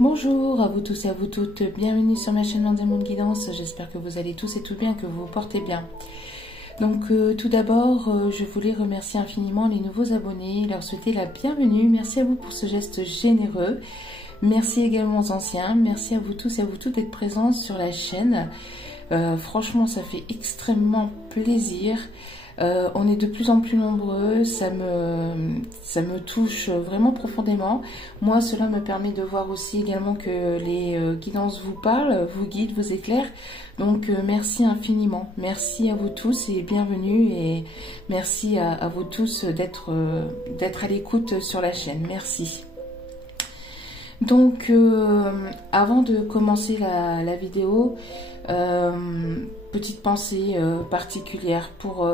Bonjour à vous tous et à vous toutes, bienvenue sur ma chaîne Monde Guidance, j'espère que vous allez tous et tout bien, que vous vous portez bien. Donc tout d'abord, je voulais remercier infiniment les nouveaux abonnés, leur souhaiter la bienvenue, merci à vous pour ce geste généreux, merci également aux anciens, merci à vous tous et à vous toutes d'être présents sur la chaîne, franchement ça fait extrêmement plaisir. On est de plus en plus nombreux, ça me touche vraiment profondément. Moi, cela me permet de voir aussi également que les guidances vous parlent, vous guident, vous éclairent. Donc, merci infiniment. Merci à vous tous et bienvenue. Et merci à vous tous d'être à l'écoute sur la chaîne. Merci. Donc, avant de commencer la vidéo, petite pensée particulière pour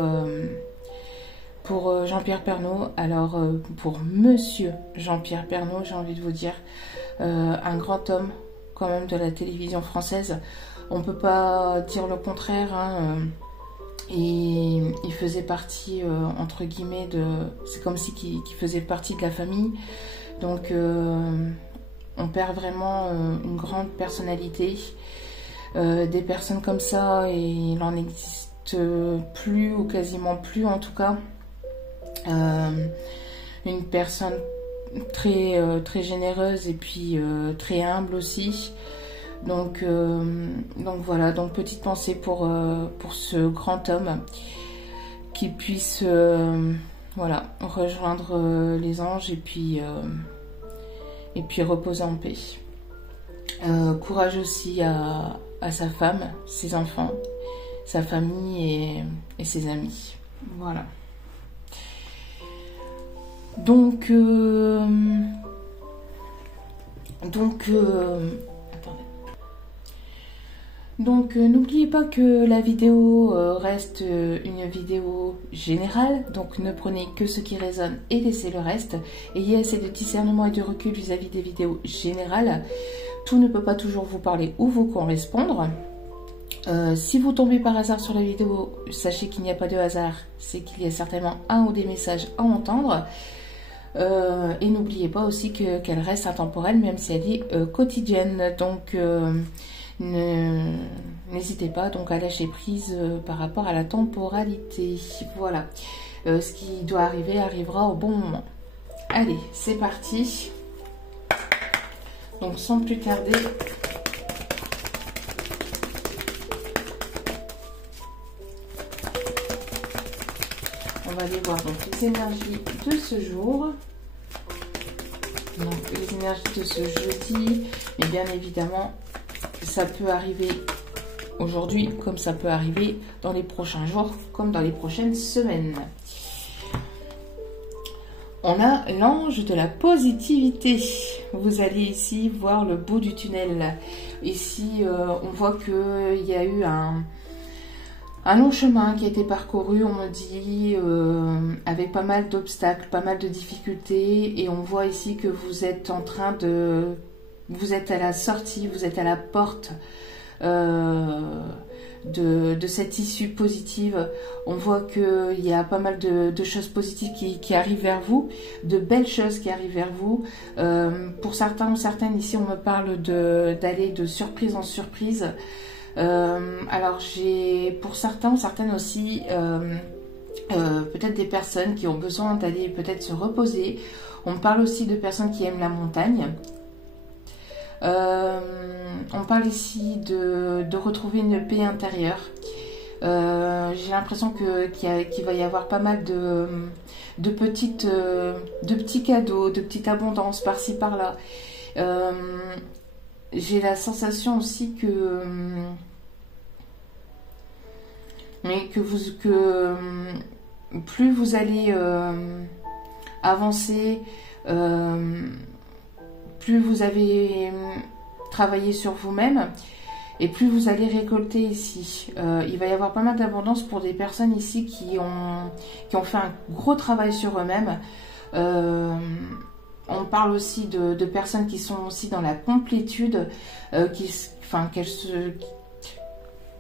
Jean-Pierre Pernaut. Alors, pour Monsieur Jean-Pierre Pernaut, j'ai envie de vous dire, un grand homme quand même de la télévision française. On peut pas dire le contraire, hein, et il faisait partie, entre guillemets, c'est comme si qu'il faisait partie de la famille. Donc, on perd vraiment une grande personnalité. Des personnes comme ça, et il n'en existe plus, ou quasiment plus en tout cas. Une personne très généreuse et puis très humble aussi. Donc voilà, donc petite pensée pour ce grand homme qui puisse voilà, rejoindre les anges et puis reposer en paix. Courage aussi à sa femme, ses enfants, sa famille et ses amis. Voilà. Donc n'oubliez pas que la vidéo reste une vidéo générale, donc ne prenez que ce qui résonne et laissez le reste. Ayez assez de discernement et de recul vis-à-vis des vidéos générales. Tout ne peut pas toujours vous parler ou vous correspondre. Si vous tombez par hasard sur la vidéo, sachez qu'il n'y a pas de hasard, c'est qu'il y a certainement un ou des messages à entendre. Et n'oubliez pas aussi qu'elle reste intemporelle, même si elle est quotidienne. Donc n'hésitez pas donc à lâcher prise par rapport à la temporalité. Voilà, ce qui doit arriver arrivera au bon moment. Allez, c'est parti. Donc sans plus tarder, on va aller voir donc les énergies de ce jour. Donc les énergies de ce jeudi, mais bien évidemment ça peut arriver aujourd'hui comme ça peut arriver dans les prochains jours comme dans les prochaines semaines. On a l'ange de la positivité. Vous allez ici voir le bout du tunnel. Ici, on voit qu'il y a eu un long chemin qui a été parcouru, on me dit, avec pas mal d'obstacles, pas mal de difficultés. Et on voit ici que vous êtes en train de... Vous êtes à la sortie, vous êtes à la porte de cette issue positive. On voit qu'il y a pas mal de choses positives qui arrivent vers vous, de belles choses qui arrivent vers vous. Pour certains ou certaines, ici on me parle d'aller de surprise en surprise. Alors j'ai pour certains ou certaines aussi peut-être des personnes qui ont besoin d'aller peut-être se reposer. On me parle aussi de personnes qui aiment la montagne. On parle ici de retrouver une paix intérieure. J'ai l'impression qu'il va y avoir pas mal de petits cadeaux, de petites abondances par-ci par-là. J'ai la sensation aussi que plus vous allez avancer, plus vous avez travaillé sur vous-même et plus vous allez récolter ici. Il va y avoir pas mal d'abondance pour des personnes ici qui ont fait un gros travail sur eux-mêmes. On parle aussi de personnes qui sont aussi dans la complétude,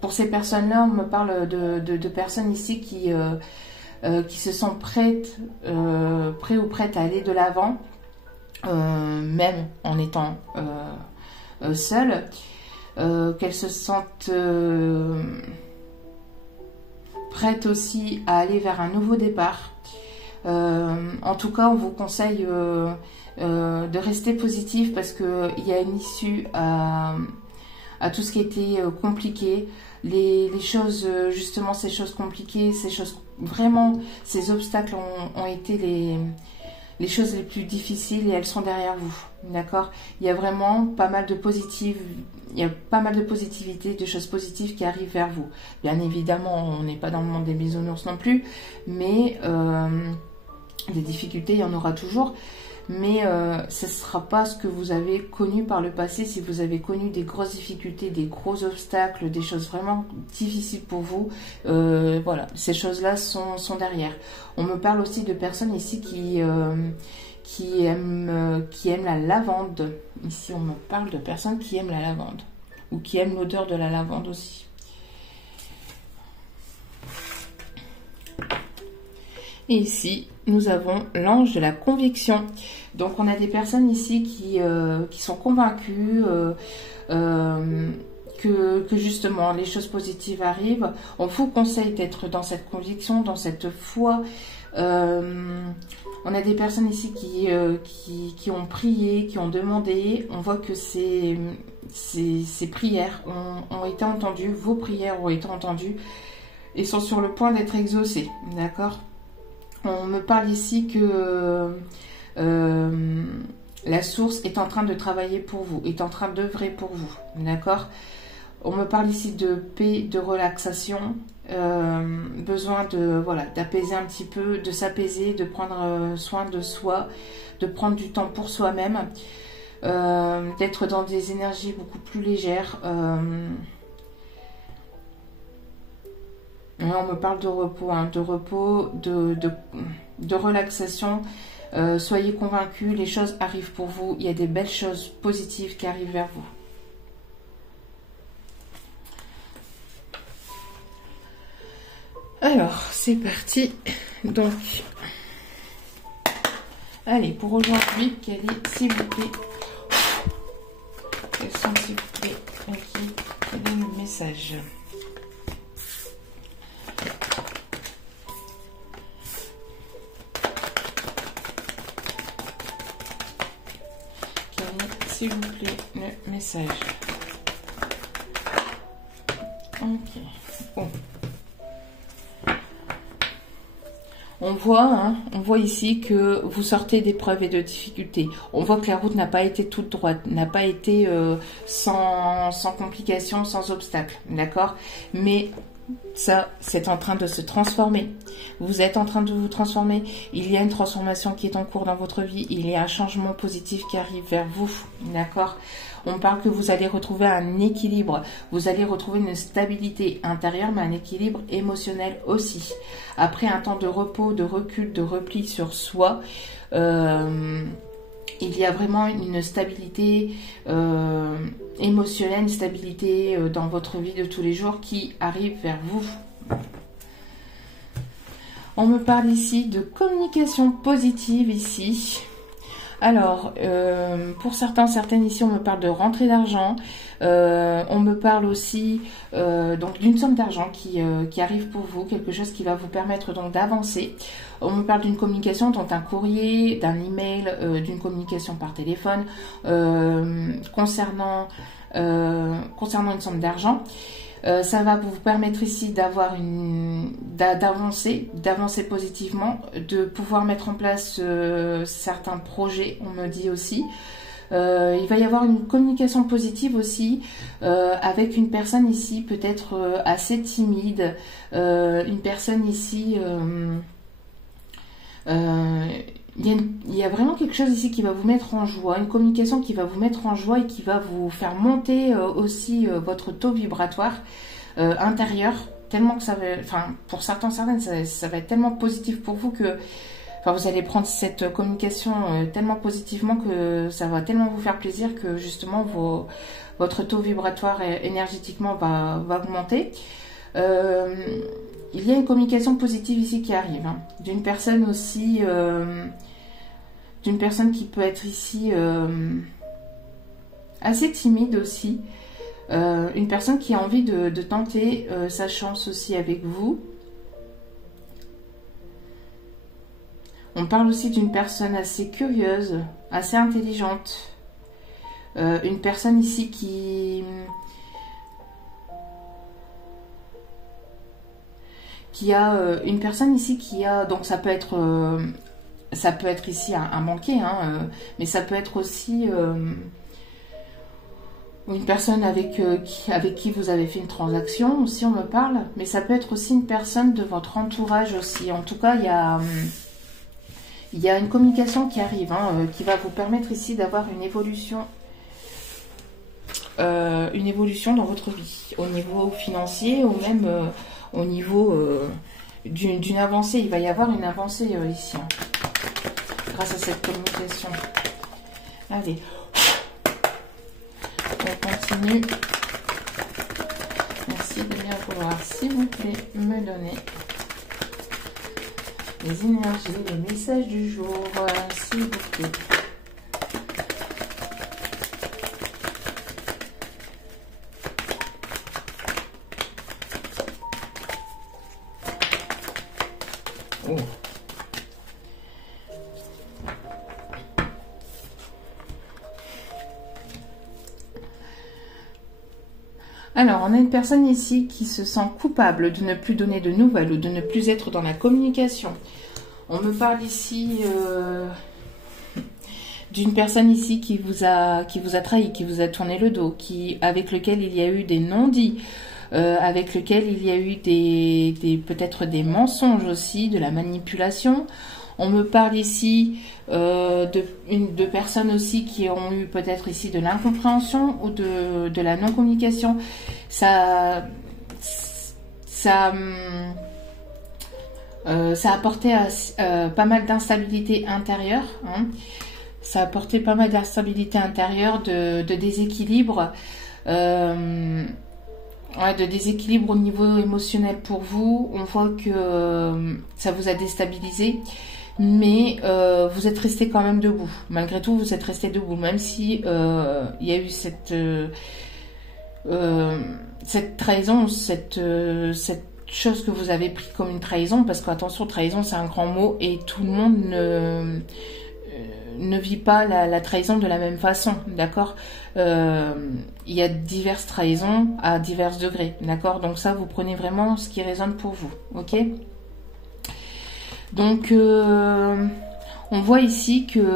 pour ces personnes-là, on me parle de personnes ici qui se sentent prêts ou prêtes à aller de l'avant. Même en étant seule, qu'elle se sente prête aussi à aller vers un nouveau départ. En tout cas, on vous conseille de rester positif parce qu'il y a une issue à tout ce qui était compliqué. Les choses, justement, ces choses compliquées, ces choses vraiment, ces obstacles ont été les choses les plus difficiles et elles sont derrière vous, d'accord? Il y a vraiment pas mal de positivité, de choses positives qui arrivent vers vous. Bien évidemment, on n'est pas dans le monde des bisounours non plus, mais des difficultés, il y en aura toujours. Mais ce ne sera pas ce que vous avez connu par le passé. Si vous avez connu des grosses difficultés, des gros obstacles, des choses vraiment difficiles pour vous, voilà, ces choses-là sont derrière. On me parle aussi de personnes ici qui aiment la lavande. Ici, on me parle de personnes qui aiment la lavande ou qui aiment l'odeur de la lavande aussi. Et ici, nous avons l'ange de la conviction. Donc, on a des personnes ici qui sont convaincues que justement, les choses positives arrivent. On vous conseille d'être dans cette conviction, dans cette foi. On a des personnes ici qui ont prié, qui ont demandé. On voit que ces prières ont été entendues. Vos prières ont été entendues et sont sur le point d'être exaucées. D'accord ? On me parle ici que la source est en train de travailler pour vous, est en train d'œuvrer pour vous, d'accord? On me parle ici de paix, de relaxation, besoin d'apaiser un petit peu, de s'apaiser, de prendre soin de soi, de prendre du temps pour soi-même, d'être dans des énergies beaucoup plus légères. On me parle de repos, de relaxation. Soyez convaincus, les choses arrivent pour vous. Il y a des belles choses positives qui arrivent vers vous. Alors, c'est parti. Donc, allez, pour aujourd'hui, quel est, s'il vous plaît, quels sont, s'il vous plaît, quel est le message ? S'il vous plaît, le message. Ok. Bon. On voit ici que vous sortez d'épreuves et de difficultés. On voit que la route n'a pas été toute droite, n'a pas été sans complications, sans obstacles, d'accord? Mais ça, c'est en train de se transformer. Vous êtes en train de vous transformer. Il y a une transformation qui est en cours dans votre vie. Il y a un changement positif qui arrive vers vous. D'accord? On parle que vous allez retrouver un équilibre. Vous allez retrouver une stabilité intérieure, mais un équilibre émotionnel aussi. Après un temps de repos, de recul, de repli sur soi, il y a vraiment une stabilité émotionnelle, une stabilité dans votre vie de tous les jours qui arrive vers vous. On me parle ici de communication positive ici. Alors, pour certaines ici, on me parle de rentrée d'argent. On me parle aussi donc d'une somme d'argent qui arrive pour vous, quelque chose qui va vous permettre donc d'avancer. On me parle d'une communication, donc d'un courrier, d'un email, d'une communication par téléphone concernant une somme d'argent. Ça va vous permettre ici d'avancer positivement, de pouvoir mettre en place certains projets, on me dit aussi. Il va y avoir une communication positive aussi avec une personne ici peut-être assez timide, une personne ici... il y a vraiment quelque chose ici qui va vous mettre en joie, une communication qui va vous mettre en joie et qui va vous faire monter aussi votre taux vibratoire intérieur, tellement que ça va, enfin pour certaines, ça va être tellement positif pour vous que vous allez prendre cette communication tellement positivement que ça va tellement vous faire plaisir que justement votre taux vibratoire énergétiquement va augmenter. Il y a une communication positive ici qui arrive, hein, d'une personne aussi, d'une personne qui peut être ici assez timide aussi. Une personne qui a envie de tenter sa chance aussi avec vous. On parle aussi d'une personne assez curieuse, assez intelligente. Une personne ici qui a une personne ici qui a, donc ça peut être ici un banquier, hein, mais ça peut être aussi une personne avec qui vous avez fait une transaction aussi, on me parle, mais ça peut être aussi une personne de votre entourage aussi. En tout cas, il y a une communication qui arrive, hein, qui va vous permettre ici d'avoir une évolution dans votre vie, au niveau financier ou même au niveau d'une avancée. Il va y avoir une avancée ici, hein, grâce à cette communication. Allez, on continue. Merci de bien vouloir, s'il vous plaît, me donner les énergies, les messages du jour, s'il vous plaît. Oh. Alors, on a une personne ici qui se sent coupable de ne plus donner de nouvelles ou de ne plus être dans la communication. On me parle ici d'une personne ici qui vous a trahi, qui vous a tourné le dos, avec lequel il y a eu des non-dits, avec lequel il y a eu peut-être des mensonges aussi, de la manipulation. On me parle ici de personnes aussi qui ont eu peut-être ici de l'incompréhension ou de la non-communication. Ça a apporté pas mal d'instabilité intérieure. Hein. Ça a apporté pas mal d'instabilité intérieure, de déséquilibre. De déséquilibre au niveau émotionnel pour vous. On voit que ça vous a déstabilisé. Mais vous êtes resté quand même debout. Malgré tout, vous êtes resté debout. Même si il y a eu cette trahison, cette chose que vous avez pris comme une trahison. Parce qu'attention, trahison, c'est un grand mot. Et tout le monde ne vit pas la trahison de la même façon. D'accord, il y a diverses trahisons à divers degrés. D'accord, donc ça, vous prenez vraiment ce qui résonne pour vous. Ok. Donc, on voit ici qu'il y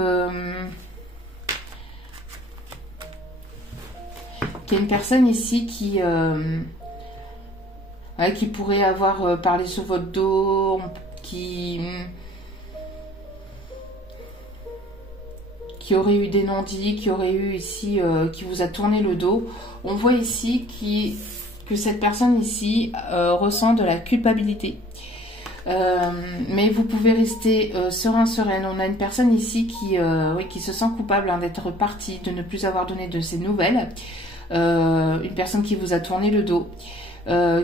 a une personne ici qui pourrait avoir parlé sur votre dos, qui aurait eu des non-dits, qui aurait eu ici, qui vous a tourné le dos. On voit ici que cette personne ici ressent de la culpabilité. Mais vous pouvez rester sereine. On a une personne ici qui se sent coupable d'être partie, de ne plus avoir donné de ses nouvelles. Une personne qui vous a tourné le dos,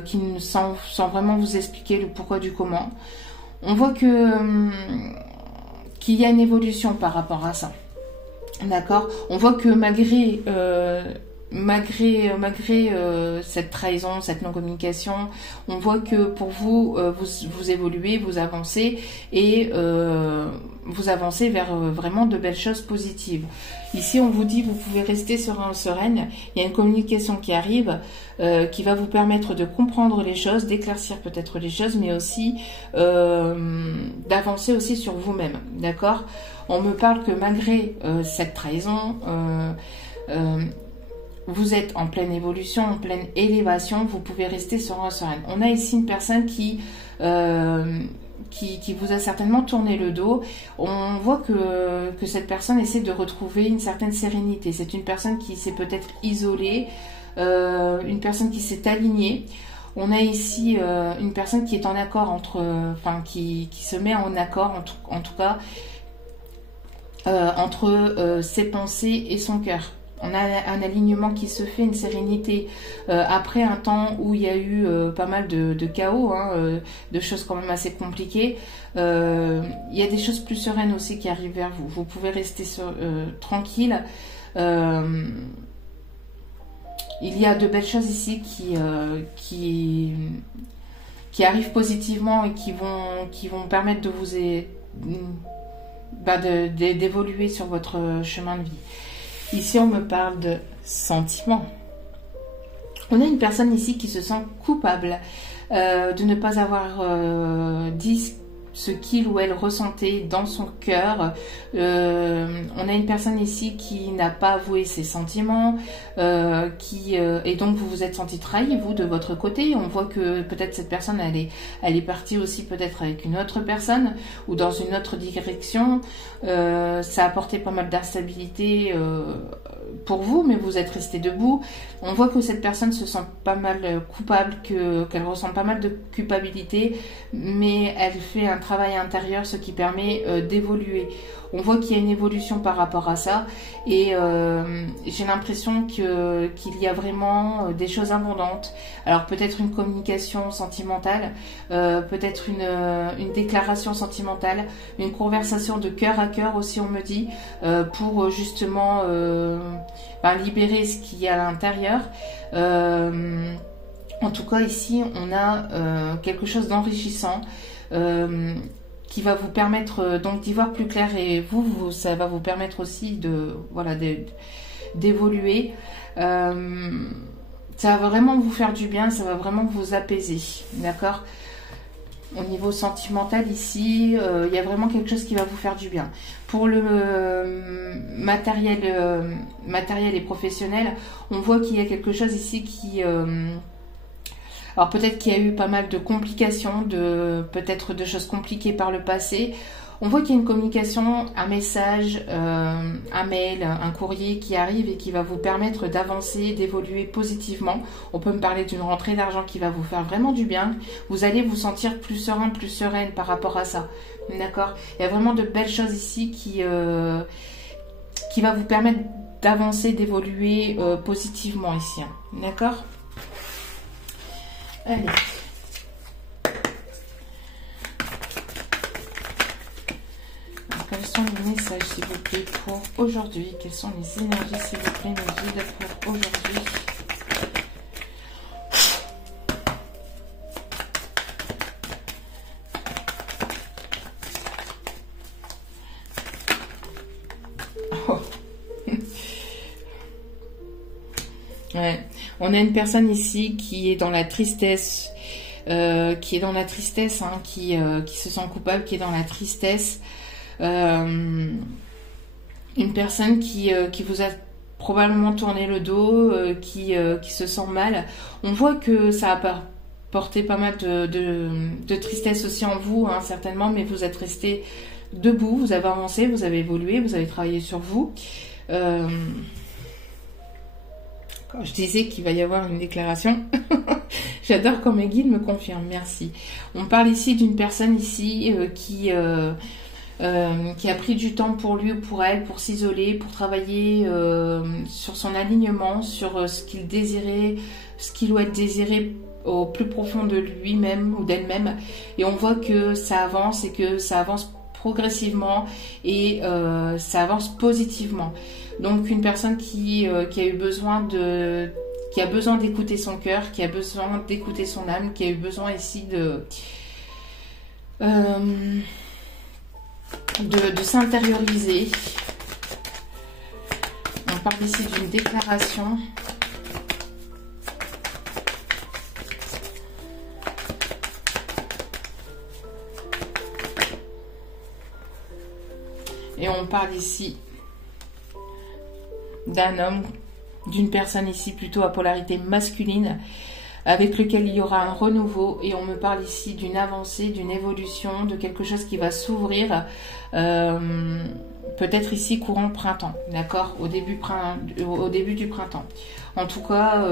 qui sans vraiment vous expliquer le pourquoi du comment. On voit qu'il y a une évolution par rapport à ça. D'accord. On voit que malgré cette trahison, cette non-communication, on voit que pour vous, vous évoluez, vous avancez et vous avancez vers vraiment de belles choses positives. Ici, on vous dit, vous pouvez rester sereine. Il y a une communication qui arrive, qui va vous permettre de comprendre les choses, d'éclaircir peut-être les choses, mais aussi d'avancer aussi sur vous-même. D'accord ? On me parle que malgré cette trahison, vous êtes en pleine évolution, en pleine élévation, vous pouvez rester sereine. On a ici une personne qui vous a certainement tourné le dos. On voit que cette personne essaie de retrouver une certaine sérénité. C'est une personne qui s'est peut-être isolée, une personne qui s'est alignée. On a ici une personne qui est en accord qui se met en accord, en tout cas, entre ses pensées et son cœur. On a un alignement qui se fait, une sérénité. Après un temps où il y a eu pas mal de chaos, de choses quand même assez compliquées, il y a des choses plus sereines aussi qui arrivent vers vous. Vous pouvez rester tranquille. il y a de belles choses ici qui arrivent positivement et qui vont permettre de vous d'évoluer sur votre chemin de vie. Ici, on me parle de sentiments. On a une personne ici qui se sent coupable de ne pas avoir dit ce qu'il ou elle ressentait dans son cœur. On a une personne ici qui n'a pas avoué ses sentiments, et donc vous vous êtes senti trahi, vous, de votre côté. On voit que peut-être cette personne, elle est partie aussi peut-être avec une autre personne ou dans une autre direction. Ça a apporté pas mal d'instabilité pour vous, mais vous êtes resté debout. On voit que cette personne se sent pas mal coupable, qu'elle ressent pas mal de culpabilité, mais elle fait un travail intérieur, ce qui permet d'évoluer. On voit qu'il y a une évolution par rapport à ça, et j'ai l'impression qu'il y a vraiment des choses abondantes. Alors peut-être une communication sentimentale, peut-être une déclaration sentimentale, une conversation de cœur à cœur aussi, on me dit, pour justement libérer ce qu'il y a à l'intérieur. En tout cas, ici, on a quelque chose d'enrichissant qui va vous permettre donc d'y voir plus clair, et ça va vous permettre aussi d'évoluer. Ça va vraiment vous faire du bien, ça va vraiment vous apaiser, d'accord? Au niveau sentimental ici, il y a vraiment quelque chose qui va vous faire du bien. Pour le matériel et professionnel, on voit qu'il y a quelque chose ici qui... alors peut-être qu'il y a eu pas mal de complications, peut-être de choses compliquées par le passé. On voit qu'il y a une communication, un message, un mail, un courrier qui arrive et qui va vous permettre d'avancer, d'évoluer positivement. On peut me parler d'une rentrée d'argent qui va vous faire vraiment du bien. Vous allez vous sentir plus serein, plus sereine par rapport à ça. D'accord? Il y a vraiment de belles choses ici qui va vous permettre d'avancer, d'évoluer positivement ici. D'accord? Allez. Quels sont les messages, s'il vous plaît, pour aujourd'hui? Quelles sont les énergies, s'il vous plaît, nos guides pour aujourd'hui? Oh. Ouais. On a une personne ici qui est dans la tristesse, qui se sent coupable, qui est dans la tristesse. Une personne qui vous a probablement tourné le dos, qui se sent mal. On voit que ça a porté pas mal de tristesse aussi en vous, hein, certainement, mais vous êtes resté debout, vous avez avancé, vous avez évolué, vous avez travaillé sur vous. Je disais qu'il va y avoir une déclaration. J'adore quand mes guides me confirment, merci. On parle ici d'une personne ici qui a pris du temps pour lui ou pour elle, pour s'isoler, pour travailler sur son alignement, sur ce qu'il désirait, ce qu'il ou elle désirait au plus profond de lui-même ou d'elle-même. Et on voit que ça avance et que ça avance progressivement et ça avance positivement. Donc une personne qui a eu besoin qui a besoin d'écouter son cœur, qui a besoin d'écouter son âme, qui a eu besoin ici de s'intérioriser. On parle ici d'une déclaration. Et on parle ici d'un homme, d'une personne ici plutôt à polarité masculine, avec lequel il y aura un renouveau, et on me parle ici d'une avancée, d'une évolution, de quelque chose qui va s'ouvrir, peut-être ici courant printemps, d'accord, au début du printemps. En tout cas,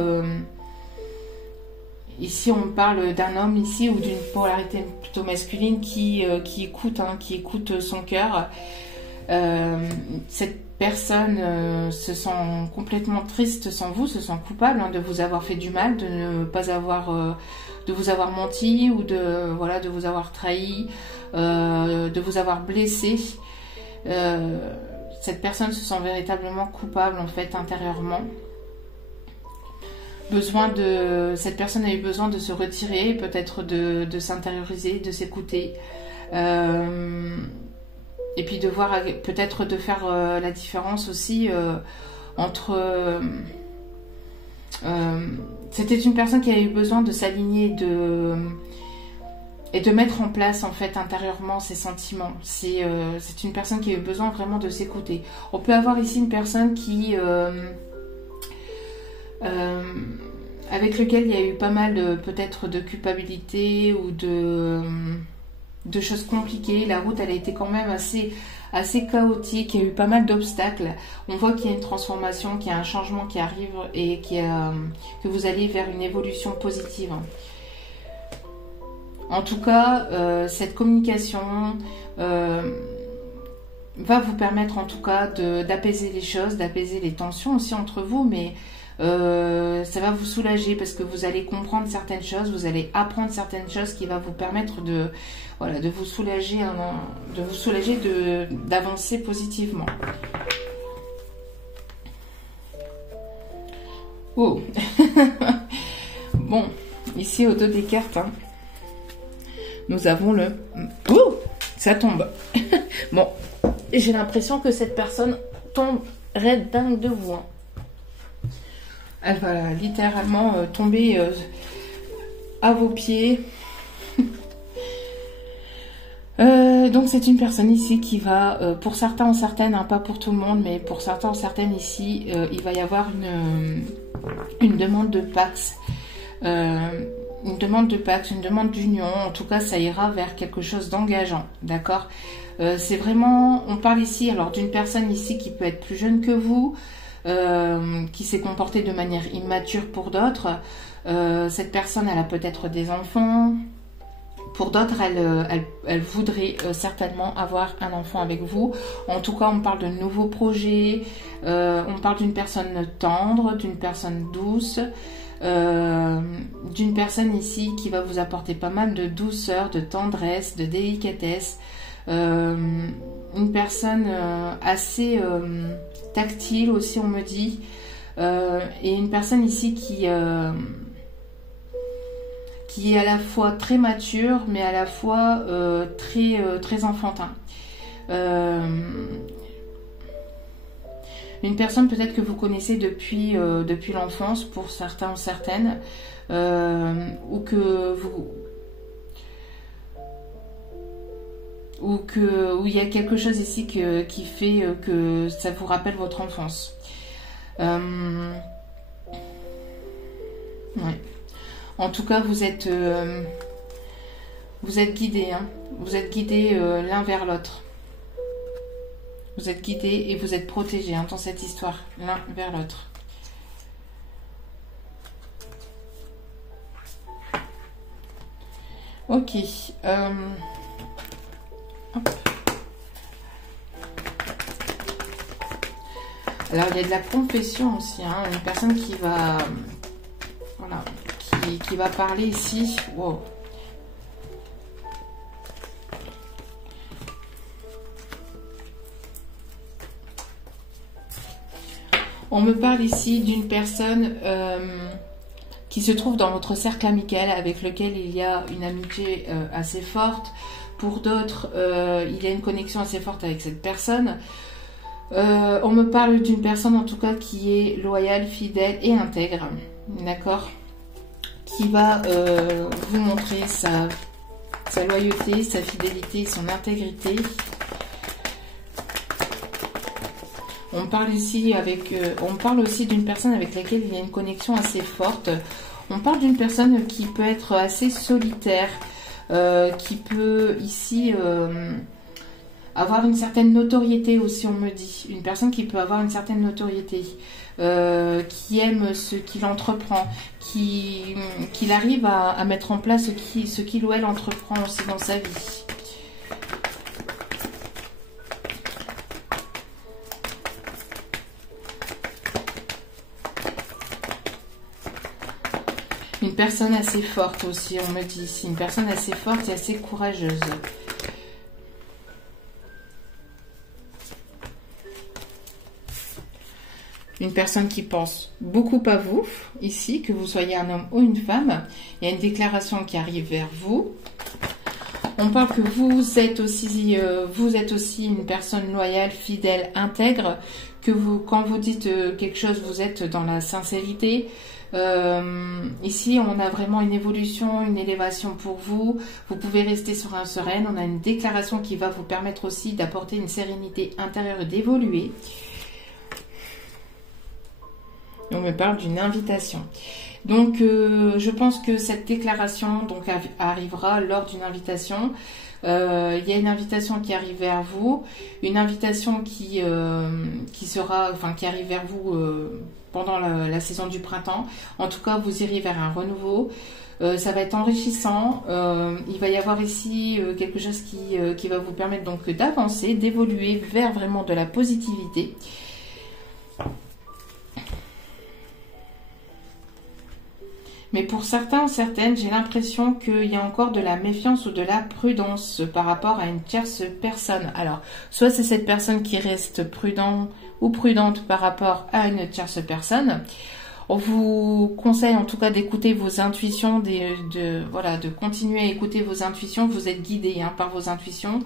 ici on me parle d'un homme ici, ou d'une polarité plutôt masculine qui écoute, hein, qui écoute son cœur. Cette personne se sent complètement triste sans vous, se sent coupable, hein, de vous avoir fait du mal, de ne pas avoir de vous avoir menti, ou de vous avoir trahi, de vous avoir blessé. Cette personne se sent véritablement coupable en fait intérieurement. cette personne a eu besoin de se retirer, peut-être de s'intérioriser, de s'écouter. Et puis de voir, peut-être de faire la différence aussi entre... c'était une personne qui a eu besoin de s'aligner et de mettre en place en fait intérieurement ses sentiments. C'est une personne qui a eu besoin vraiment de s'écouter. On peut avoir ici une personne qui... avec lequel il y a eu pas mal peut-être de culpabilité ou de choses compliquées. La route, elle a été quand même assez chaotique. Il y a eu pas mal d'obstacles. On voit qu'il y a une transformation, qu'il y a un changement qui arrive et que vous allez vers une évolution positive. En tout cas, cette communication va vous permettre en tout cas d'apaiser les choses, d'apaiser les tensions aussi entre vous, mais ça va vous soulager parce que vous allez comprendre certaines choses, vous allez apprendre certaines choses qui va vous permettre de vous soulager, d'avancer positivement. Oh. Bon, ici au dos des cartes, hein, nous avons le... Ouh, ça tombe. Bon, j'ai l'impression que cette personne tombe raide dingue de vous. Hein. Elle va littéralement tomber à vos pieds. Donc c'est une personne ici qui va, pour certains ou certaines, hein, pas pour tout le monde, mais pour certains ou certaines ici, il va y avoir une demande de pax. Une demande de pax, une demande d'union. En tout cas, ça ira vers quelque chose d'engageant. D'accord ? C'est vraiment, on parle ici alors d'une personne ici qui peut être plus jeune que vous, qui s'est comportée de manière immature pour d'autres. Cette personne, elle a peut-être des enfants. Pour d'autres, elle voudrait certainement avoir un enfant avec vous. En tout cas, on parle de nouveaux projets. On parle d'une personne tendre, d'une personne douce, d'une personne ici qui va vous apporter pas mal de douceur, de tendresse, de délicatesse. Une personne assez tactile aussi, on me dit. Et une personne ici qui est à la fois très mature, mais à la fois très enfantin. Une personne peut-être que vous connaissez depuis l'enfance, pour certains ou certaines, où il y a quelque chose ici qui fait que ça vous rappelle votre enfance. Ouais. En tout cas, vous êtes guidés, hein. Vous êtes guidés l'un vers l'autre. Vous êtes guidés et vous êtes protégés, hein, dans cette histoire, l'un vers l'autre. Ok. Hop. Alors, il y a de la confession aussi, hein, une personne qui va... Voilà. Qui va parler ici. Wow. On me parle ici d'une personne qui se trouve dans votre cercle amical, avec lequel il y a une amitié assez forte. Pour d'autres, il y a une connexion assez forte avec cette personne. On me parle d'une personne en tout cas qui est loyale, fidèle et intègre. D'accord ? Qui va vous montrer sa loyauté, sa fidélité, son intégrité. On parle ici on parle aussi d'une personne avec laquelle il y a une connexion assez forte. On parle d'une personne qui peut être assez solitaire, qui peut ici avoir une certaine notoriété aussi, on me dit. Une personne qui peut avoir une certaine notoriété. Qui aime ce qu'il entreprend, qu'il arrive à mettre en place ce qu'il ou elle entreprend aussi dans sa vie. Une personne assez forte aussi, on me dit ici. Une personne assez forte et assez courageuse. une personne qui pense beaucoup à vous, ici, que vous soyez un homme ou une femme. Il y a une déclaration qui arrive vers vous. On parle que vous êtes aussi une personne loyale, fidèle, intègre, que vous, quand vous dites quelque chose, vous êtes dans la sincérité. Ici, on a vraiment une évolution, une élévation pour vous. Vous pouvez rester sereine. On a une déclaration qui va vous permettre aussi d'apporter une sérénité intérieure et d'évoluer. On me parle d'une invitation. Donc, je pense que cette déclaration donc, arrivera lors d'une invitation. Il y a une invitation qui arrive vers vous, une invitation qui arrive vers vous pendant la saison du printemps. En tout cas, vous irez vers un renouveau. Ça va être enrichissant. Il va y avoir ici quelque chose qui va vous permettre donc d'avancer, d'évoluer vers vraiment de la positivité. Mais pour certains ou certaines, j'ai l'impression qu'il y a encore de la méfiance ou de la prudence par rapport à une tierce personne. Alors, soit c'est cette personne qui reste prudent ou prudente par rapport à une tierce personne. On vous conseille en tout cas d'écouter vos intuitions, de continuer à écouter vos intuitions. Vous êtes guidé par vos intuitions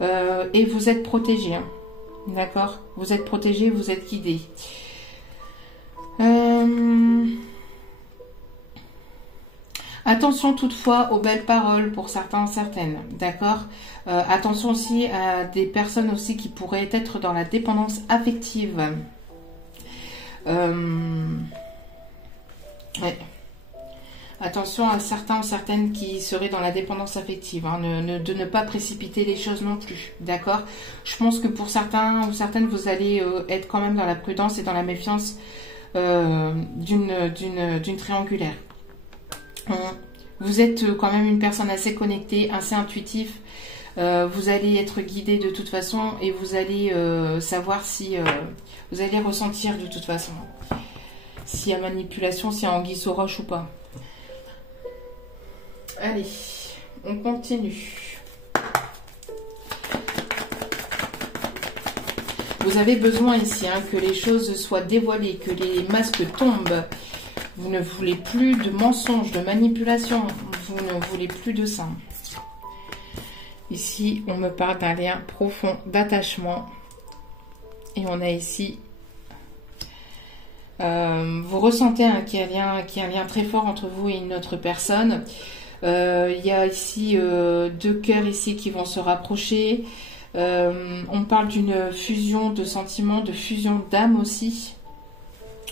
et vous êtes protégé. D'accord ? Vous êtes protégé, vous êtes guidé. Attention toutefois aux belles paroles pour certains, certaines, d'accord. Attention aussi à des personnes aussi qui pourraient être dans la dépendance affective. Ouais. Attention à certains ou certaines qui seraient dans la dépendance affective, de ne pas précipiter les choses non plus, d'accord. Je pense que pour certains ou certaines, vous allez être quand même dans la prudence et dans la méfiance d'une triangulaire. Vous êtes quand même une personne assez connectée, assez intuitif. Vous allez être guidé de toute façon et vous allez savoir si vous allez ressentir de toute façon s'il y a manipulation, s'il y a anguille sous roche ou pas. Allez, on continue. Vous avez besoin ici que les choses soient dévoilées, que les masques tombent. Vous ne voulez plus de mensonges, de manipulation. Vous ne voulez plus de ça. Ici, on me parle d'un lien profond d'attachement. Et on a ici... vous ressentez qu'il y a un lien très fort entre vous et une autre personne. Il y a ici deux cœurs ici qui vont se rapprocher. On parle d'une fusion de sentiments, de fusion d'âme aussi.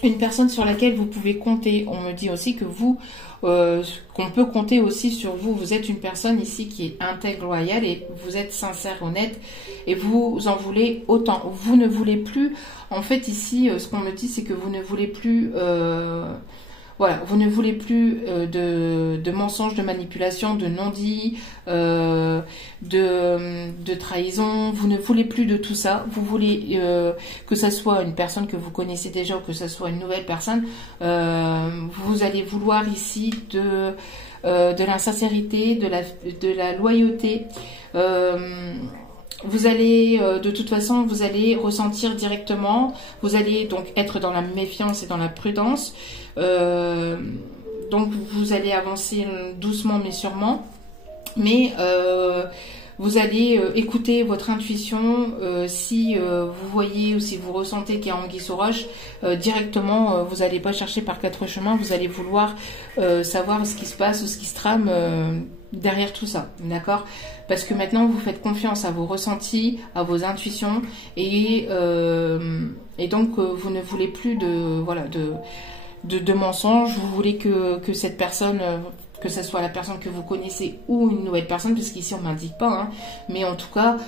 Une personne sur laquelle vous pouvez compter. On me dit aussi que vous, qu'on peut compter aussi sur vous. Vous êtes une personne ici qui est intègre, loyale et vous êtes sincère, honnête et vous en voulez autant. Vous ne voulez plus, en fait ici, ce qu'on me dit c'est que vous ne voulez plus, voilà, vous ne voulez plus de mensonges, de manipulation, de non-dits, de trahison. Vous ne voulez plus de tout ça. Vous voulez que ça soit une personne que vous connaissez déjà ou que ça soit une nouvelle personne. Vous allez vouloir ici de la sincérité, de la loyauté. Vous allez, de toute façon, vous allez ressentir directement. Vous allez donc être dans la méfiance et dans la prudence. Donc vous allez avancer doucement mais sûrement. Mais vous allez écouter votre intuition. Si vous voyez ou si vous ressentez qu'il y a anguille sous roche, directement, vous n'allez pas chercher par quatre chemins. Vous allez vouloir savoir ce qui se passe ou ce qui se trame derrière tout ça, d'accord? Parce que maintenant vous faites confiance à vos ressentis, à vos intuitions et donc vous ne voulez plus de mensonges. Vous voulez que cette personne, que ce soit la personne que vous connaissez ou une nouvelle personne, parce qu'ici on m'indique pas, mais en tout cas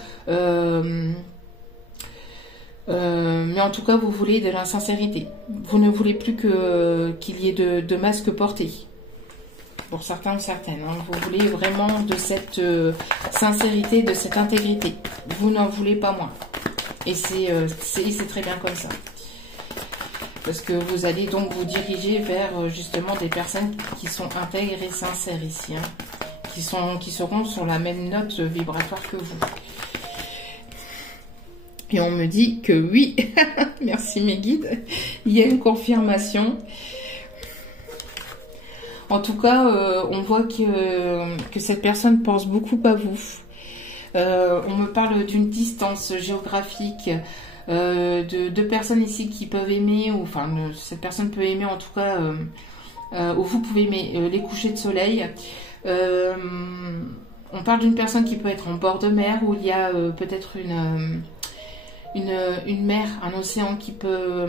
vous voulez de la sincérité. Vous ne voulez plus qu'il y ait de masques portés. Pour certains ou certaines, vous voulez vraiment de cette sincérité, de cette intégrité. Vous n'en voulez pas moins. Et c'est très bien comme ça. Parce que vous allez donc vous diriger vers justement des personnes qui sont intègres et sincères ici. Qui seront sur la même note vibratoire que vous. Et on me dit que oui. Merci mes guides. Il y a une confirmation. En tout cas, on voit que cette personne pense beaucoup à vous. On me parle d'une distance géographique, de deux personnes ici qui peuvent aimer, ou enfin cette personne peut aimer en tout cas, ou vous pouvez aimer les couchers de soleil. On parle d'une personne qui peut être en bord de mer, où il y a peut-être une mer, un océan qui peut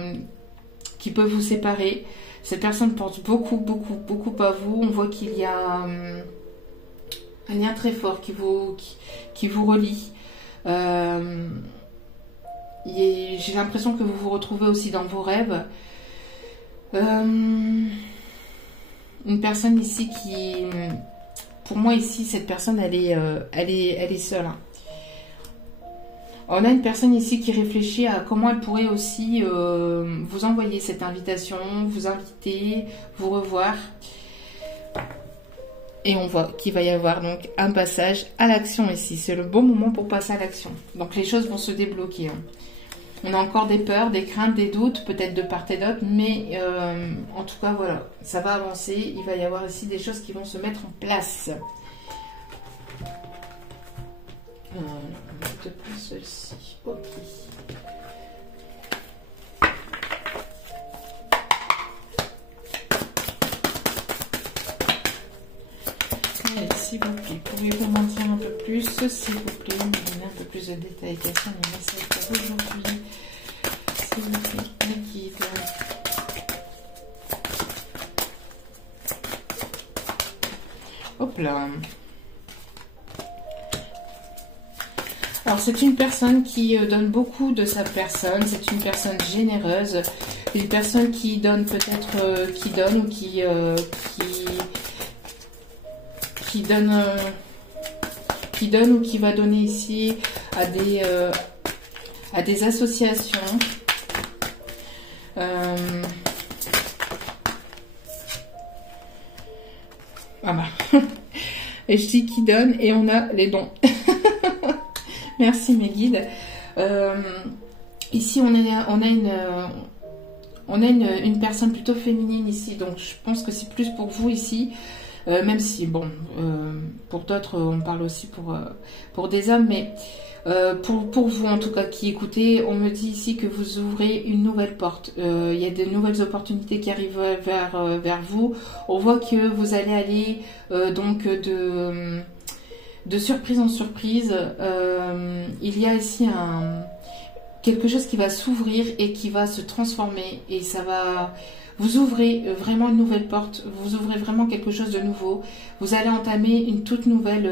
vous séparer. Cette personne pense beaucoup à vous. On voit qu'il y a un lien très fort qui vous relie. J'ai l'impression que vous vous retrouvez aussi dans vos rêves. Une personne ici qui... Pour moi ici, cette personne, elle est seule. Hein. On a une personne ici qui réfléchit à comment elle pourrait aussi vous envoyer cette invitation, vous inviter, vous revoir. Et on voit qu'il va y avoir donc un passage à l'action ici. C'est le bon moment pour passer à l'action. Donc les choses vont se débloquer. Hein. On a encore des peurs, des craintes, des doutes, peut-être de part et d'autre. Mais en tout cas, voilà, ça va avancer. Il va y avoir ici des choses qui vont se mettre en place. De plus celle-ci. Ok. Allez, s'il vous plaît, pourriez-vous m'en dire un peu plus, s'il vous plaît, me donner un peu plus de détails. Quels sont les messages pour aujourd'hui, s'il vous plaît, mes guides. Hop là. Alors c'est une personne qui donne beaucoup de sa personne, c'est une personne généreuse, une personne qui donne peut-être, qui donne ou qui donne ou qui va donner ici à des associations. Ah bah. Et je dis qui donne et on a les dons. Merci mes guides. Ici on a une personne plutôt féminine ici, donc je pense que c'est plus pour vous ici. Même si, bon, pour d'autres, on parle aussi pour des hommes, mais pour vous, en tout cas, qui écoutez, on me dit ici que vous ouvrez une nouvelle porte. Il y a de nouvelles opportunités qui arrivent vers vous. On voit que vous allez aller donc de surprise en surprise. Il y a ici quelque chose qui va s'ouvrir et qui va se transformer, et ça va... Vous ouvrez vraiment une nouvelle porte, vous ouvrez vraiment quelque chose de nouveau. Vous allez entamer une toute nouvelle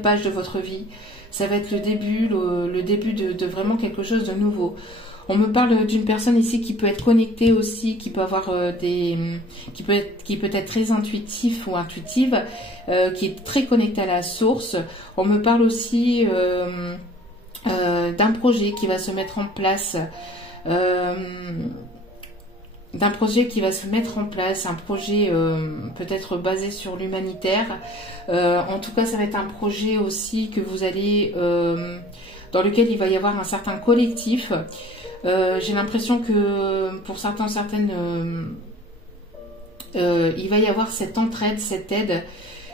page de votre vie. Ça va être le début de vraiment quelque chose de nouveau. On me parle d'une personne ici qui peut être connectée aussi, qui peut avoir qui peut être très intuitif ou intuitive, qui est très connectée à la source. On me parle aussi d'un projet qui va se mettre en place. Un projet peut-être basé sur l'humanitaire. En tout cas, ça va être un projet aussi que vous allez dans lequel il va y avoir un certain collectif. J'ai l'impression que pour certaines, il va y avoir cette entraide, cette aide.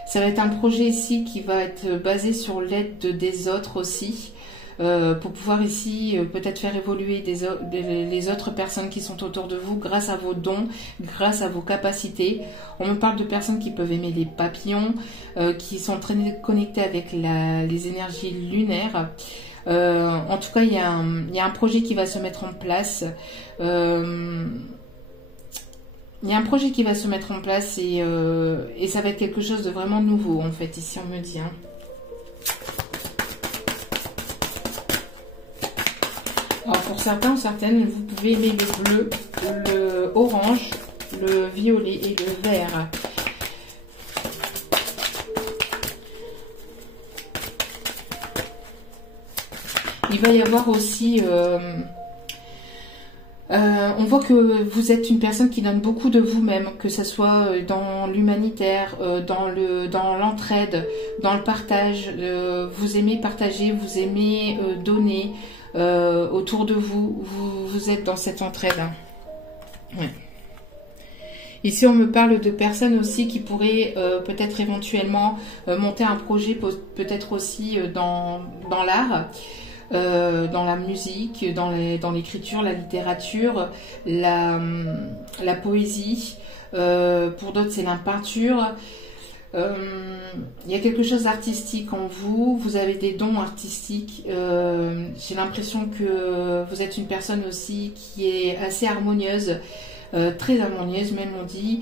Ça va être un projet ici qui va être basé sur l'aide des autres aussi. Pour pouvoir ici peut-être faire évoluer les autres personnes qui sont autour de vous grâce à vos dons, grâce à vos capacités. On me parle de personnes qui peuvent aimer les papillons, qui sont très connectées avec les énergies lunaires. En tout cas, il y a un projet qui va se mettre en place. Il y a un projet qui va se mettre en place et ça va être quelque chose de vraiment nouveau en fait, ici on me dit. Hein. Alors pour certains ou certaines, vous pouvez aimer le bleu, le orange, le violet et le vert. Il va y avoir aussi On voit que vous êtes une personne qui donne beaucoup de vous-même, que ce soit dans l'humanitaire, dans l'entraide, dans le partage. Vous aimez partager, vous aimez donner autour de vous. Vous êtes dans cette entraide. Ouais. Ici, on me parle de personnes aussi qui pourraient peut-être éventuellement monter un projet, peut-être aussi dans l'art. Dans la musique, dans l'écriture, la littérature, la poésie. Pour d'autres, c'est la peinture. Il y a quelque chose d'artistique en vous. Vous avez des dons artistiques. J'ai l'impression que vous êtes une personne aussi qui est assez harmonieuse. Très harmonieuse même, on dit.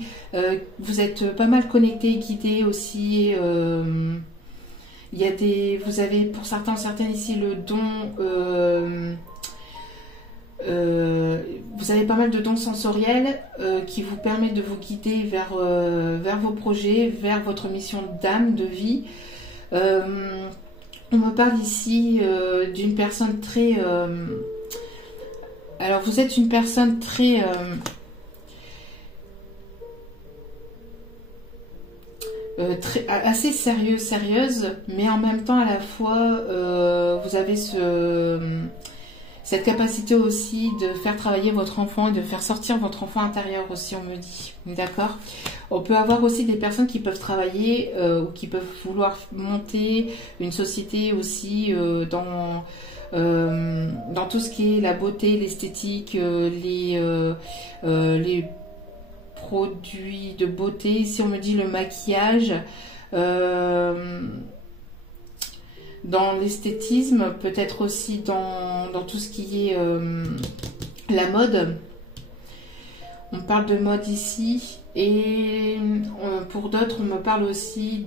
Vous êtes pas mal connecté et guidé aussi. Il y a vous avez pour certaines ici le don, vous avez pas mal de dons sensoriels qui vous permettent de vous guider vers vos projets, vers votre mission d'âme, de vie. On me parle ici d'une personne très... alors vous êtes une personne très... assez sérieuse, mais en même temps à la fois vous avez cette capacité aussi de faire travailler votre enfant et de faire sortir votre enfant intérieur aussi, on me dit, d'accord. On peut avoir aussi des personnes qui peuvent travailler ou qui peuvent vouloir monter une société aussi dans tout ce qui est la beauté, l'esthétique, les produits de beauté. Ici on me dit le maquillage, dans l'esthétisme, peut-être aussi dans tout ce qui est la mode. On parle de mode ici, et pour d'autres on me parle aussi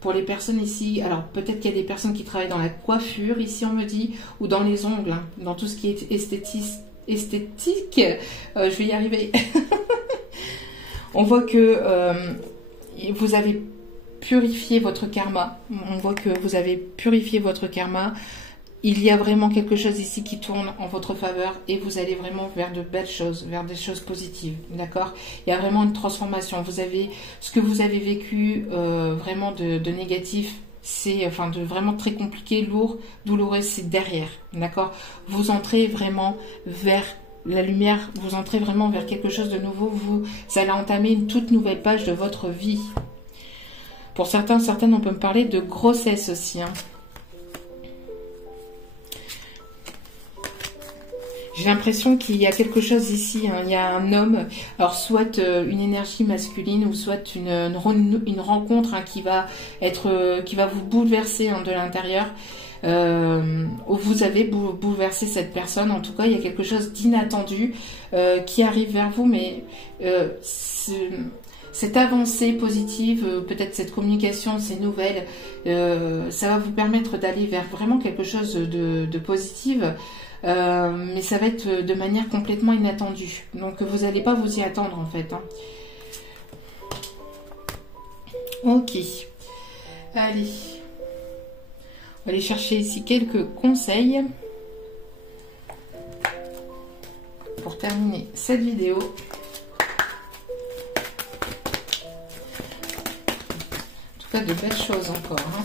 pour les personnes ici, alors peut-être qu'il y a des personnes qui travaillent dans la coiffure ici, on me dit, ou dans les ongles, hein, dans tout ce qui est esthétique, je vais y arriver. On voit que vous avez purifié votre karma. On voit que vous avez purifié votre karma. Il y a vraiment quelque chose ici qui tourne en votre faveur et vous allez vraiment vers de belles choses, vers des choses positives. D'accord? Il y a vraiment une transformation. Vous avez ce que vous avez vécu vraiment de négatif. C'est de vraiment très compliqué, lourd, douloureux, c'est derrière. D'accord? Vous entrez vraiment vers la lumière, vous entrez vraiment vers quelque chose de nouveau, vous allez entamer une toute nouvelle page de votre vie. Pour certaines, on peut me parler de grossesse aussi. Hein. J'ai l'impression qu'il y a quelque chose ici, hein. Il y a un homme, alors soit une énergie masculine ou soit une rencontre, hein, qui va vous bouleverser, hein, de l'intérieur. Vous avez bouleversé cette personne. En tout cas, il y a quelque chose d'inattendu qui arrive vers vous, mais cette avancée positive, peut-être cette communication, ces nouvelles, ça va vous permettre d'aller vers vraiment quelque chose de positif, mais ça va être de manière complètement inattendue. Donc vous n'allez pas vous y attendre en fait. Hein. Ok. Allez. On va aller chercher ici quelques conseils pour terminer cette vidéo. En tout cas, de belles choses encore. Hein.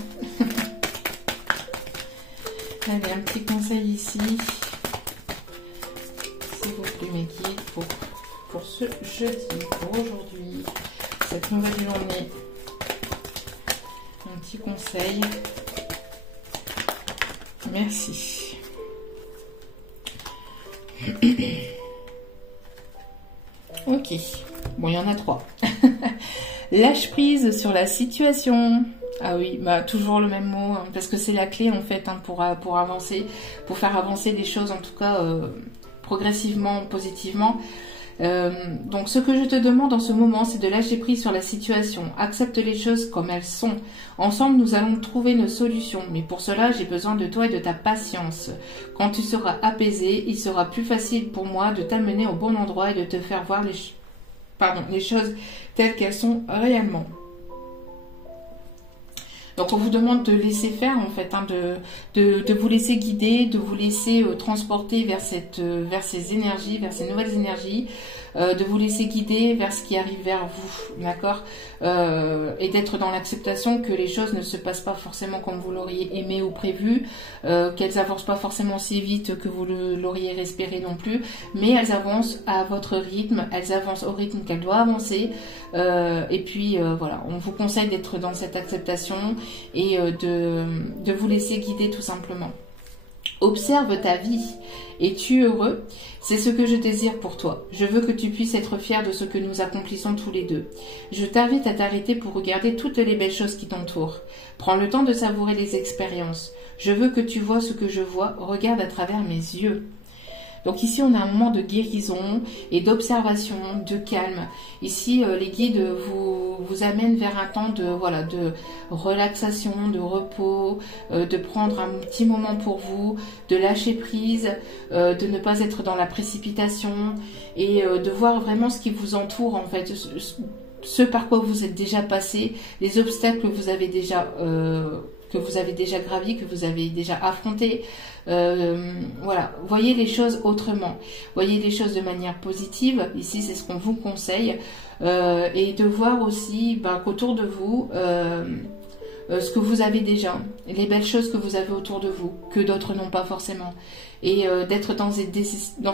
Allez, un petit conseil ici. S'il vous plaît, mes guides, pour ce jeudi, pour aujourd'hui, cette nouvelle journée. Un petit conseil. Merci. Ok. Bon, il y en a 3. Lâche prise sur la situation. Ah oui, bah toujours le même mot, hein, parce que c'est la clé en fait, hein, pour avancer, pour faire avancer les choses, en tout cas progressivement, positivement. Donc ce que je te demande en ce moment, c'est de lâcher prise sur la situation. Accepte les choses comme elles sont. Ensemble, nous allons trouver nos solutions. Mais pour cela, j'ai besoin de toi et de ta patience. Quand tu seras apaisé, il sera plus facile pour moi de t'amener au bon endroit et de te faire voir les choses telles qu'elles sont réellement. Donc on vous demande de laisser faire en fait, hein, de vous laisser guider, de vous laisser transporter vers ces énergies, vers ces nouvelles énergies, de vous laisser guider vers ce qui arrive vers vous, d'accord, et d'être dans l'acceptation que les choses ne se passent pas forcément comme vous l'auriez aimé ou prévu, qu'elles avancent pas forcément si vite que vous l'auriez espéré non plus, mais elles avancent à votre rythme, elles avancent au rythme qu'elles doivent avancer, et puis voilà, on vous conseille d'être dans cette acceptation et de vous laisser guider tout simplement. Observe ta vie. Es-tu heureux? C'est ce que je désire pour toi. Je veux que tu puisses être fier de ce que nous accomplissons tous les deux. Je t'invite à t'arrêter pour regarder toutes les belles choses qui t'entourent. Prends le temps de savourer les expériences. Je veux que tu vois ce que je vois. Regarde à travers mes yeux. Donc ici, on a un moment de guérison et d'observation, de calme. Ici, les guides vous amènent vers un temps de relaxation, de repos, de prendre un petit moment pour vous, de lâcher prise, de ne pas être dans la précipitation et de voir vraiment ce qui vous entoure en fait, ce par quoi vous êtes déjà passé, les obstacles que vous avez déjà gravis, que vous avez déjà affrontés. Voilà, voyez les choses autrement, voyez les choses de manière positive. Ici, c'est ce qu'on vous conseille, et de voir aussi qu'autour de vous, ce que vous avez déjà, les belles choses que vous avez autour de vous, que d'autres n'ont pas forcément. Et d'être dans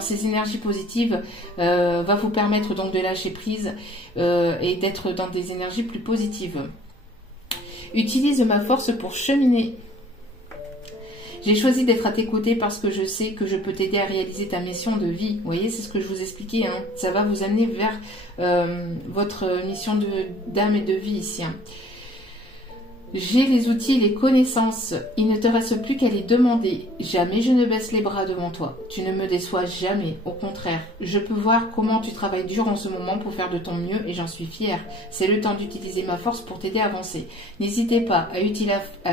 ces énergies positives va vous permettre donc de lâcher prise et d'être dans des énergies plus positives. Utilise ma force pour cheminer. J'ai choisi d'être à tes côtés parce que je sais que je peux t'aider à réaliser ta mission de vie. Vous voyez, c'est ce que je vous expliquais. Hein. Ça va vous amener vers votre mission d'âme et de vie ici. Hein. J'ai les outils, les connaissances. Il ne te reste plus qu'à les demander. Jamais je ne baisse les bras devant toi. Tu ne me déçois jamais. Au contraire, je peux voir comment tu travailles dur en ce moment pour faire de ton mieux et j'en suis fière. C'est le temps d'utiliser ma force pour t'aider à avancer. N'hésitez pas à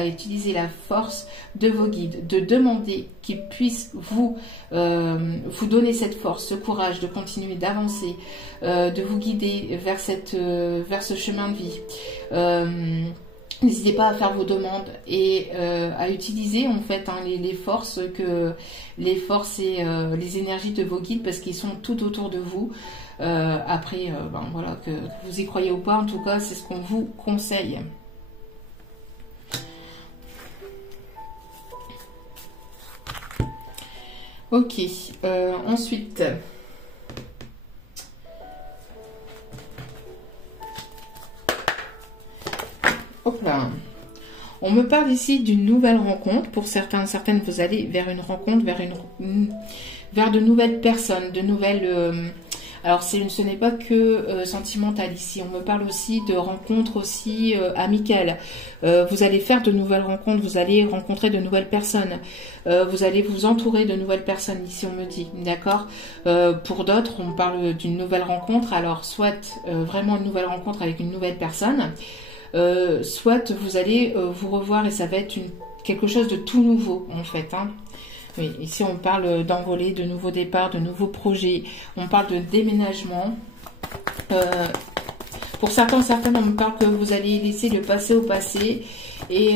utiliser la force de vos guides, de demander qu'ils puissent vous donner cette force, ce courage de continuer d'avancer, de vous guider vers ce chemin de vie. N'hésitez pas à faire vos demandes et à utiliser en fait les forces et les énergies de vos guides parce qu'ils sont tout autour de vous. Après, voilà, que vous y croyez ou pas, en tout cas, c'est ce qu'on vous conseille. Ok, ensuite... Hop là. On me parle ici d'une nouvelle rencontre. Pour certaines, vous allez vers une rencontre, vers de nouvelles personnes, de nouvelles... alors, ce n'est pas que sentimental ici. On me parle aussi de rencontres aussi amicales. Vous allez faire de nouvelles rencontres, vous allez rencontrer de nouvelles personnes. Vous allez vous entourer de nouvelles personnes ici, on me dit. D'accord. Pour d'autres, on parle d'une nouvelle rencontre. Alors, soit vraiment une nouvelle rencontre avec une nouvelle personne. Soit vous allez vous revoir et ça va être quelque chose de tout nouveau en fait. Hein. Oui, ici on parle d'envolée, de nouveaux départs, de nouveaux projets. On parle de déménagement. Pour certaines, on me parle que vous allez laisser le passé au passé et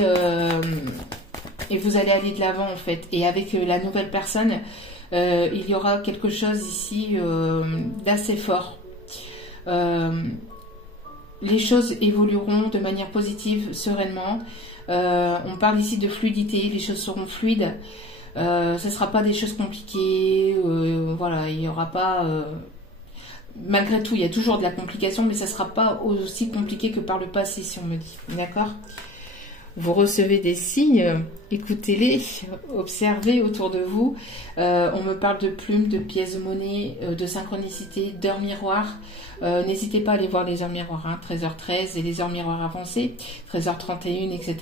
vous allez aller de l'avant en fait. Et avec la nouvelle personne, il y aura quelque chose ici d'assez fort. Les choses évolueront de manière positive, sereinement. On parle ici de fluidité, les choses seront fluides. Ce ne sera pas des choses compliquées. Voilà, il n'y aura pas... malgré tout, il y a toujours de la complication, mais ça ne sera pas aussi compliqué que par le passé, si on me dit. D'accord ? Vous recevez des signes, écoutez-les, observez autour de vous. On me parle de plumes, de pièces de monnaie, de synchronicité, d'heures miroirs. N'hésitez pas à aller voir les heures miroirs, hein, 13h13 et les heures miroirs avancées, 13h31, etc.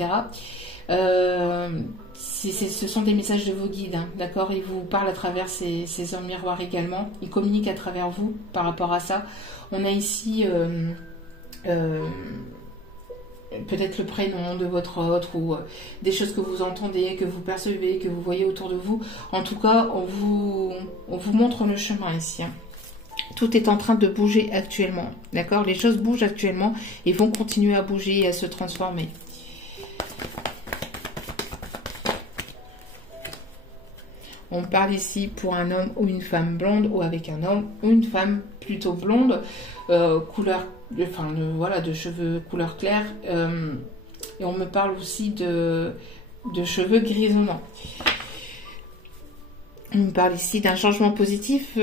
Ce sont des messages de vos guides, hein, d'accord? Ils vous parlent à travers ces heures miroirs également. Ils communiquent à travers vous par rapport à ça. On a ici... peut-être le prénom de votre autre ou des choses que vous entendez, que vous percevez, que vous voyez autour de vous. En tout cas, on vous montre le chemin ici. Hein. Tout est en train de bouger actuellement. D'accord? Les choses bougent actuellement et vont continuer à bouger et à se transformer. On parle ici pour un homme ou une femme blonde, ou avec un homme ou une femme plutôt blonde, couleur, enfin voilà, de cheveux couleur claire. Et on me parle aussi de cheveux grisonnants. On parle ici d'un changement positif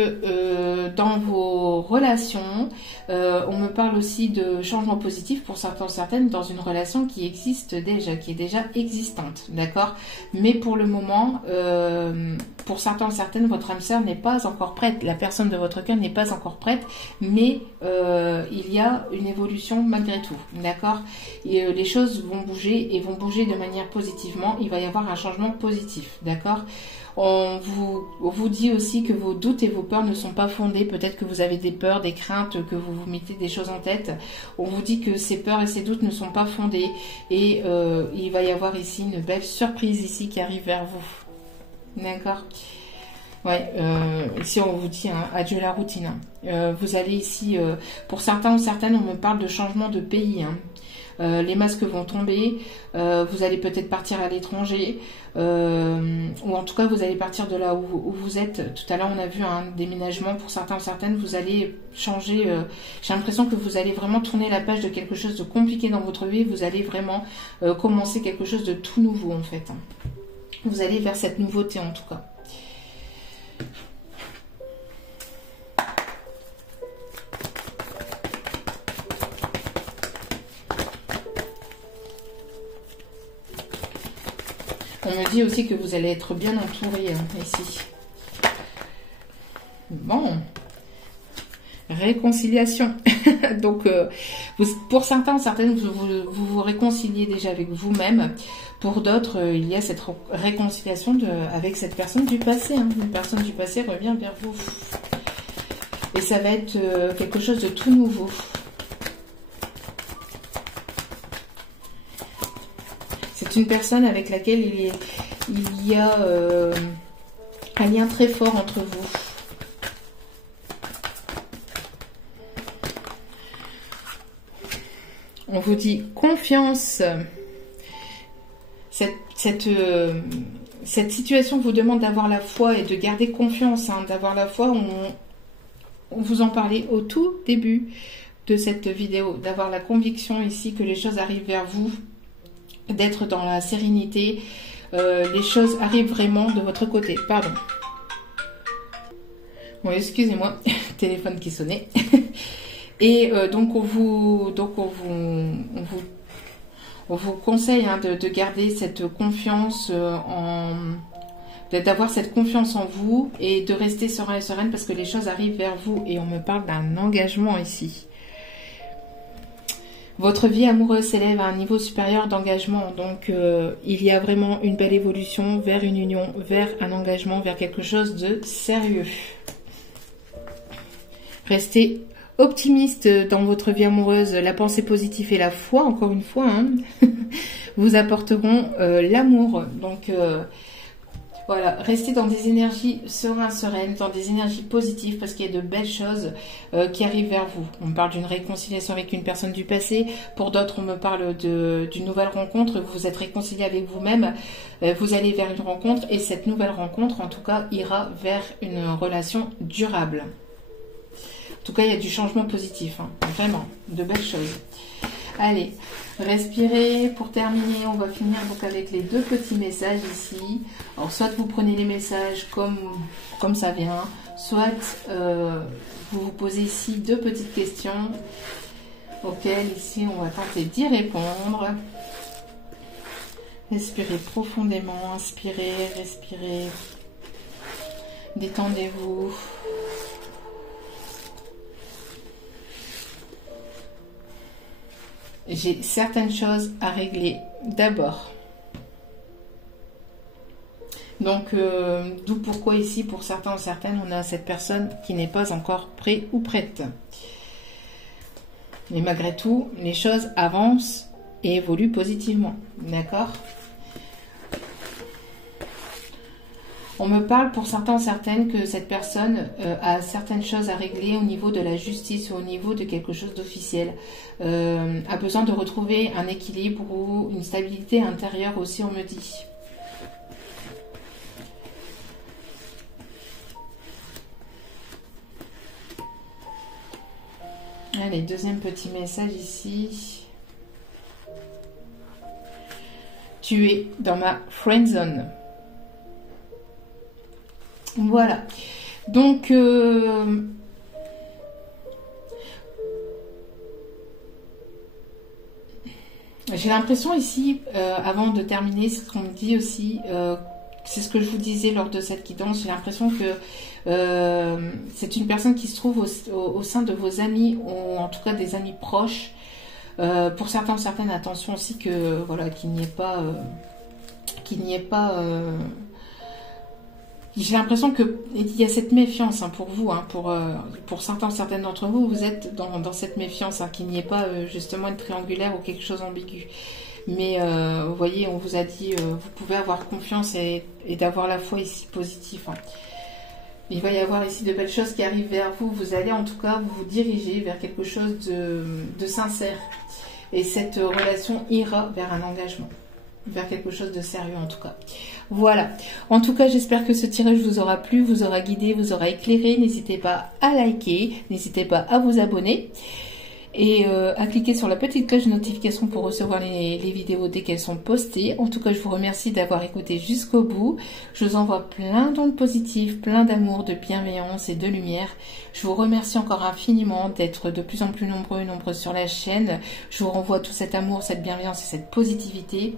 dans vos relations. On me parle aussi de changement positif pour certains, certaines dans une relation qui existe déjà, qui est déjà existante, d'accord? Mais pour le moment, pour certains, certaines, votre âme sœur n'est pas encore prête. La personne de votre cœur n'est pas encore prête, mais il y a une évolution malgré tout, d'accord? Et les choses vont bouger et vont bouger de manière positivement. Il va y avoir un changement positif, d'accord? On vous dit aussi que vos doutes et vos peurs ne sont pas fondés. Peut-être que vous avez des peurs, des craintes, que vous vous mettez des choses en tête. On vous dit que ces peurs et ces doutes ne sont pas fondés. Et il va y avoir ici une belle surprise ici qui arrive vers vous. D'accord ? Ouais, ici on vous dit hein, adieu la routine. Vous allez ici, pour certains ou certaines, on me parle de changement de pays. Hein. Les masques vont tomber, vous allez peut-être partir à l'étranger, ou en tout cas vous allez partir de là où vous êtes. Tout à l'heure on a vu un déménagement pour certains ou certaines, vous allez changer, j'ai l'impression que vous allez vraiment tourner la page de quelque chose de compliqué dans votre vie, vous allez vraiment commencer quelque chose de tout nouveau en fait. Vous allez vers cette nouveauté en tout cas. On me dit aussi que vous allez être bien entouré hein, ici. Bon. Réconciliation. Donc, pour certains, certaines, vous réconciliez déjà avec vous-même. Pour d'autres, il y a cette réconciliation avec cette personne du passé. Hein. Une personne du passé revient vers vous. Et ça va être quelque chose de tout nouveau. C'est une personne avec laquelle il y a un lien très fort entre vous. On vous dit confiance. Cette situation vous demande d'avoir la foi et de garder confiance, hein, d'avoir la foi. On vous en parlait au tout début de cette vidéo, d'avoir la conviction ici que les choses arrivent vers vous, d'être dans la sérénité, les choses arrivent vraiment de votre côté. Pardon. Bon, excusez-moi, téléphone qui sonnait. Et donc on vous conseille hein, de garder cette confiance d'avoir cette confiance en vous et de rester serein et sereine parce que les choses arrivent vers vous. Et on me parle d'un engagement ici. Votre vie amoureuse s'élève à un niveau supérieur d'engagement. Donc, il y a vraiment une belle évolution vers une union, vers un engagement, vers quelque chose de sérieux. Restez optimiste dans votre vie amoureuse. La pensée positive et la foi, encore une fois, hein, vous apporteront l'amour. Donc, voilà, restez dans des énergies sereines, dans des énergies positives parce qu'il y a de belles choses qui arrivent vers vous. On me parle d'une réconciliation avec une personne du passé. Pour d'autres, on me parle d'une nouvelle rencontre. Vous vous êtes réconcilié avec vous-même. Vous allez vers une rencontre et cette nouvelle rencontre, en tout cas, ira vers une relation durable. En tout cas, il y a du changement positif. Hein. Vraiment, de belles choses. Allez, respirez. Pour terminer, on va finir donc avec les deux petits messages ici. Alors, soit vous prenez les messages comme ça vient, soit vous vous posez ici deux petites questions auxquelles ici on va tenter d'y répondre. Respirez profondément, inspirez, respirez. Détendez-vous. J'ai certaines choses à régler d'abord. Donc, d'où pourquoi ici, pour certains ou certaines, on a cette personne qui n'est pas encore prêt ou prête. Mais malgré tout, les choses avancent et évoluent positivement. D'accord ? On me parle pour certains, certaines que cette personne a certaines choses à régler au niveau de la justice ou au niveau de quelque chose d'officiel. A besoin de retrouver un équilibre ou une stabilité intérieure aussi, on me dit. Allez, deuxième petit message ici. Tu es dans ma friend zone. Voilà. Donc, j'ai l'impression ici, avant de terminer, ce qu'on me dit aussi, c'est ce que je vous disais lors de cette guidance, j'ai l'impression que c'est une personne qui se trouve au sein de vos amis, ou en tout cas des amis proches. Pour certains, certaines, attention aussi que voilà, qu'il n'y ait pas, j'ai l'impression qu'il y a cette méfiance pour vous, pour certains, certaines d'entre vous, vous êtes dans cette méfiance, qu'il n'y ait pas justement une triangulaire ou quelque chose d'ambigu. Mais vous voyez, on vous a dit, vous pouvez avoir confiance et d'avoir la foi ici positive. Il va y avoir ici de belles choses qui arrivent vers vous. Vous allez en tout cas vous diriger vers quelque chose de sincère. Et cette relation ira vers un engagement. Vers quelque chose de sérieux en tout cas. Voilà. En tout cas, j'espère que ce tirage vous aura plu, vous aura guidé, vous aura éclairé. N'hésitez pas à liker, n'hésitez pas à vous abonner. Et à cliquer sur la petite cloche de notification pour recevoir les vidéos dès qu'elles sont postées. En tout cas, je vous remercie d'avoir écouté jusqu'au bout. Je vous envoie plein d'ondes positives, plein d'amour, de bienveillance et de lumière. Je vous remercie encore infiniment d'être de plus en plus nombreux et nombreuses sur la chaîne. Je vous renvoie tout cet amour, cette bienveillance et cette positivité.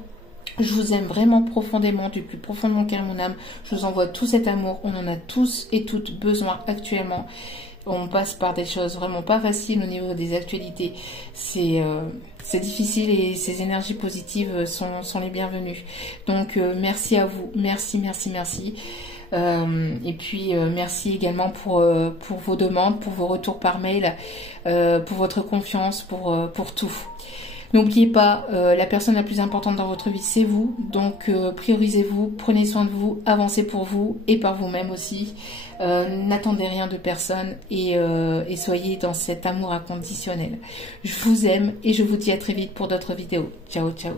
Je vous aime vraiment profondément, du plus profond de mon cœur, mon âme. Je vous envoie tout cet amour. On en a tous et toutes besoin actuellement. On passe par des choses vraiment pas faciles au niveau des actualités. C'est difficile et ces énergies positives sont les bienvenues. Donc merci à vous, merci, merci, merci. Et puis merci également pour vos demandes, pour vos retours par mail, pour votre confiance, pour tout. N'oubliez pas, la personne la plus importante dans votre vie, c'est vous. Donc, priorisez-vous, prenez soin de vous, avancez pour vous et par vous-même aussi. N'attendez rien de personne et soyez dans cet amour inconditionnel. Je vous aime et je vous dis à très vite pour d'autres vidéos. Ciao, ciao.